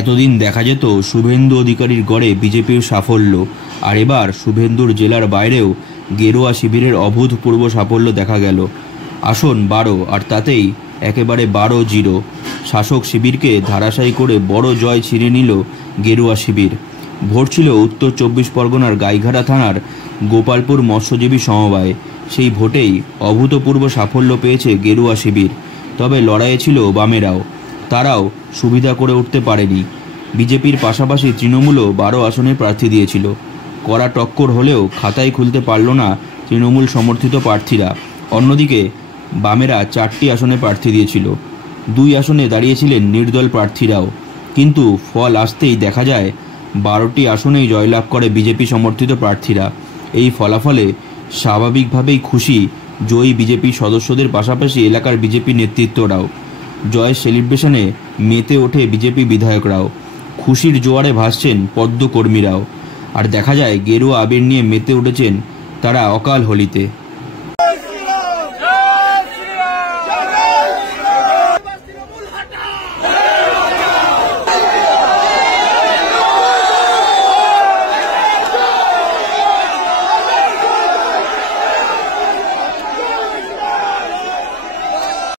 এতদিন দেখা যেত শুভেন্দু অধিকারীর গড়ে বিজেপির সাফল্য, আর এবার শুভেন্দুর জেলার বাইরেও গেরুয়া শিবিরের অভূতপূর্ব সাফল্য দেখা গেল। আসন 12 আর তাতেই একেবারে 12-0। শাসক শিবিরকে ধারাশায়ী করে বড় জয় ছিনিয়ে নিল গেরুয়া শিবির। ভোট ছিল উত্তর 24 পরগনার গাইঘাটা থানার গোপালপুর মৎস্যজীবী সমবায়। সেই ভোটেই অভূতপূর্ব সাফল্য পেয়েছে গেরুয়া শিবির। তবে লড়াইয়ে ছিল বামেরাও, তারাও সুবিধা করে উঠতে পারেনি। বিজেপির পাশাপাশি তৃণমূলও 12 আসনে প্রার্থী দিয়েছিল। কড়া টক্কর হলেও খাতায় খুলতে পারল না তৃণমূল সমর্থিত প্রার্থীরা। অন্যদিকে বামেরা 4টি আসনে প্রার্থী দিয়েছিল, 2 আসনে দাঁড়িয়েছিলেন নির্দল প্রার্থীরাও। কিন্তু ফল আসতেই দেখা যায় 12টি আসনেই জয়লাভ করে বিজেপি সমর্থিত প্রার্থীরা। এই ফলাফলে স্বাভাবিকভাবেই খুশি জয়ী বিজেপি সদস্যদের পাশাপাশি এলাকার বিজেপি নেতৃত্বরাও। জয়ের সেলিব্রেশনে মেতে ওঠে বিজেপি বিধায়করাও। খুশির জোয়ারে ভাসছেন পদ্মকর্মীরাও। আর দেখা যায় গেরুয়া আবির নিয়ে মেতে উঠেছেন তারা অকাল হোলিতে।